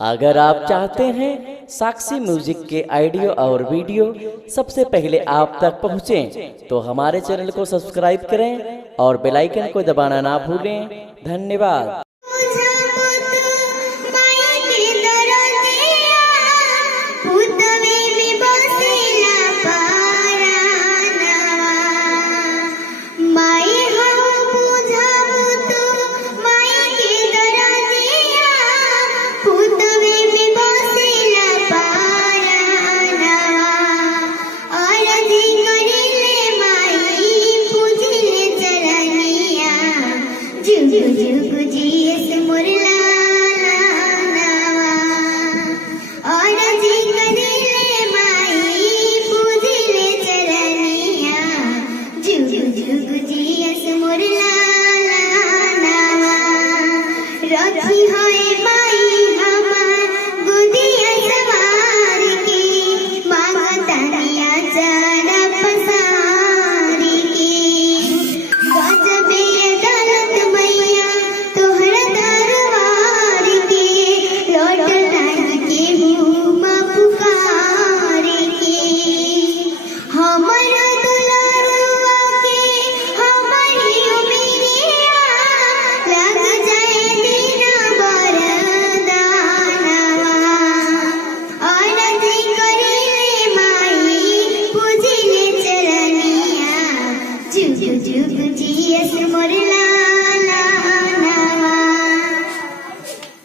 अगर आप चाहते हैं साक्षी म्यूजिक के ऑडियो और वीडियो सबसे पहले आप तक पहुंचे, तो हमारे चैनल को सब्सक्राइब करें और बेल आइकन को दबाना ना भूलें। धन्यवाद।